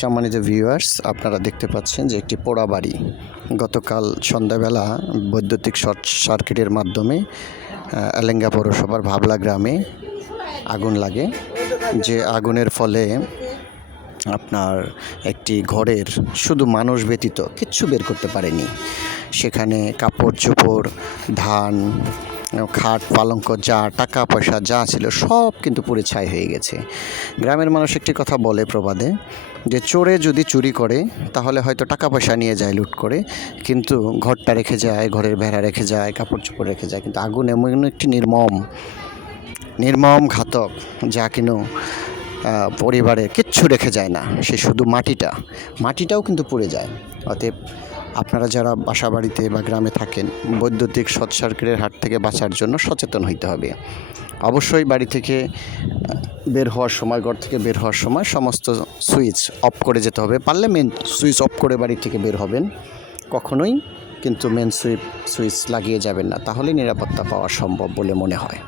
সম্মানিত ভিউয়ার্স আপনারা দেখতে পাচ্ছেন যে একটি পোড়া বাড়ি। গতকাল সন্ধ্যাবেলা বৈদ্যুতিক শর্ট সার্কিটের মাধ্যমে এলেঙ্গা পৌরসভার ভাবলা গ্রামে আগুন লাগে, যে আগুনের ফলে আপনার একটি ঘরের শুধু মানুষ ব্যতীত কিচ্ছু বের করতে পারেনি। সেখানে কাপড় চোপড়, ধান খাট, পালঙ্ক যা, টাকা, পয়সা যা ছিল সব কিন্তু পুড়ে ছাই হয়ে গেছে। গ্রামের মানুষ একটি কথা বলে প্রবাদে যে চোরে যদি চুরি করে, তাহলে হয়তো টাকা পয়সা নিয়ে যায় লুট করে, কিন্তু ঘরটা রেখে যায়, ঘরের ভেড়া রেখে যায়, কাপড় চোপড় রেখে যায়, কিন্তু আগুন এমন একটি নির্মম নির্মম ঘাতক যা কিনো পরিবারে কিচ্ছু রেখে যায় না, সে শুধু মাটিটা, মাটিটাও কিন্তু পুড়ে যায়। অতএব আপনারা যারা বাসা বাড়িতে বা গ্রামে থাকেন, বৈদ্যুতিক শর্ট সার্কিটের হাত থেকে বাঁচার জন্য সচেতন হইতে হবে। অবশ্যই বাড়ি থেকে বের হওয়ার সময়, ঘর থেকে বের হওয়ার সময় সমস্ত সুইচ অফ করে যেতে হবে। পারলে মেন সুইচ অফ করে বাড়ি থেকে বের হবেন। কখনোই কিন্তু মেন সুইচ সুইচ লাগিয়ে যাবেন না। তাহলে নিরাপত্তা পাওয়া সম্ভব বলে মনে হয়।